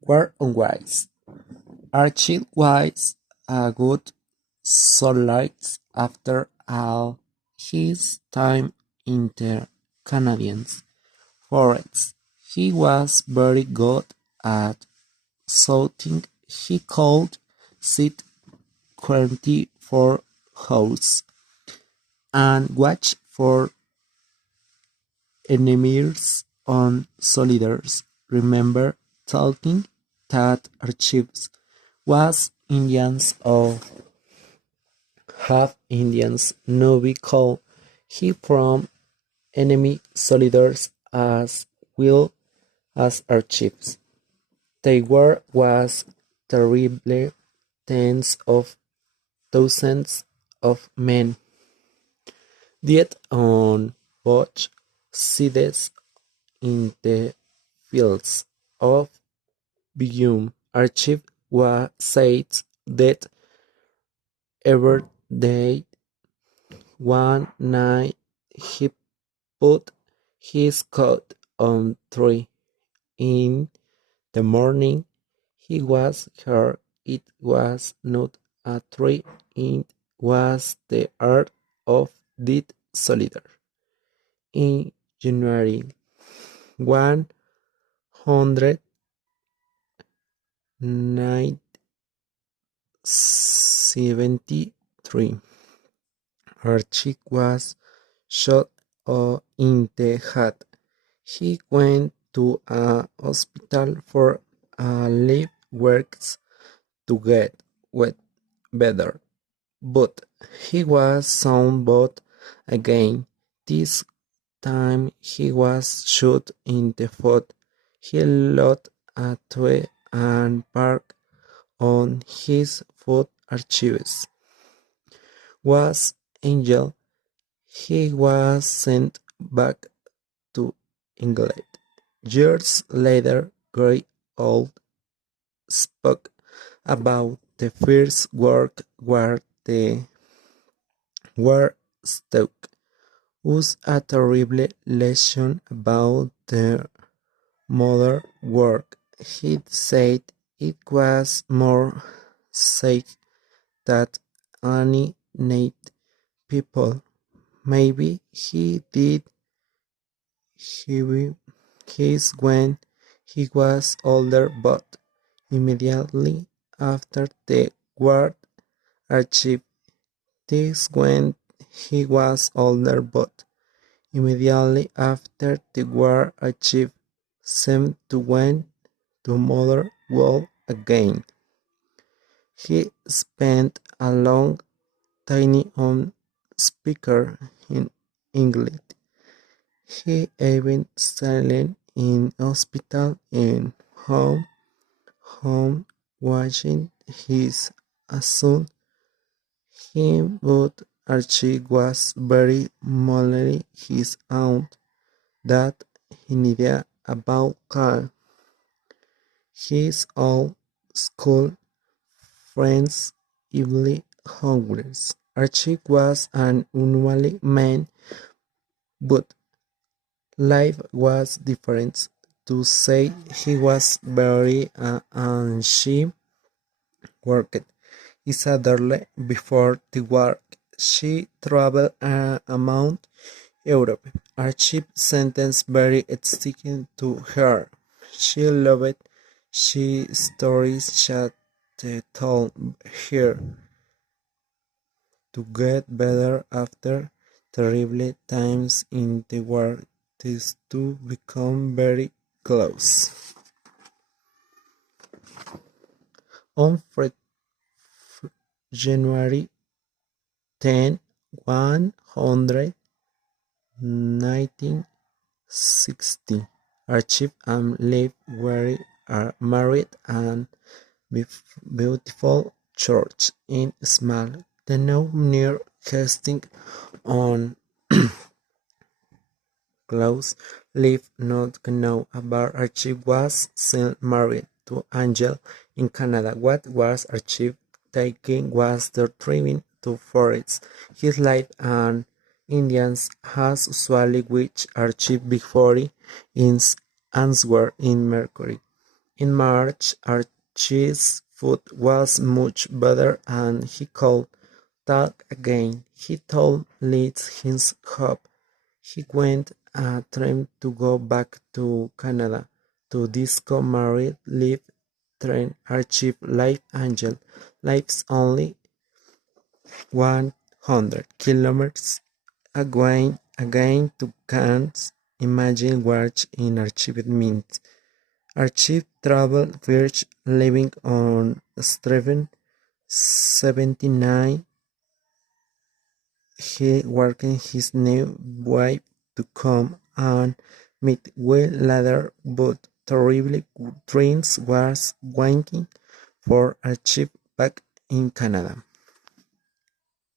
were unwise. Archie was a good soldier after all his time in the Canadian forests. He was very good at shooting. He could sit quietly for hours and watch for enemies on soldiers. Remember talking that archives was Indians of half Indians Novi call he from enemy soldiers as well as archives. The war was terrible, tens of thousands of men died on both sides in the fields of Bium. Archive was said that every day one night he put his coat on three. In the morning he was heard it was not a tree, it was the earth of dead soldier. In January 173, Archie was shot in the head. He went to a hospital for a live works to get better, but he was sound but again. This time he was shot in the foot. He lost a toe and bark on his foot. Archives was angel. He was sent back to England. Years later, Gray Old spoke about the first work where the war stock was a terrible lesson about the modern work. He said it was more safe than any native people. Maybe he did his when he was older, but immediately after the war achieved this when he was older, but immediately after the war achieved seemed to went to mother world again. He spent a long time on speaker in English. He even stayed in hospital and home watching his son. Him but Archie was very molly his aunt that he needed about car. His old school friends evilly hungry. Archie was an unusual man, but life was different. To say he was very and she worked immediately before the war. She traveled around Europe. Archie sentence very sticking to her. She loved she stories chat told her to get better after terrible times in the war. These two become very close. On January 10, 1960, Archie and Liv were married and beautiful church in small town near Hastings on Close. Liv not know about Archie was still married to Angel in Canada. What was Archie taking was the driving to forests. His life and Indians has usually which Archie before in answer in Mercury. In March, Archie's foot was much better and he could talk again. He told Liz his hope. He went a train to go back to Canada to disco married live train Archie Life Angel lives only 100 kilometers again to Cannes. Imagine what in Archie means. Archie traveled first living on Streven 79. He working his new wife to come and meet well later, but terribly trains was waiting for Archie back in Canada.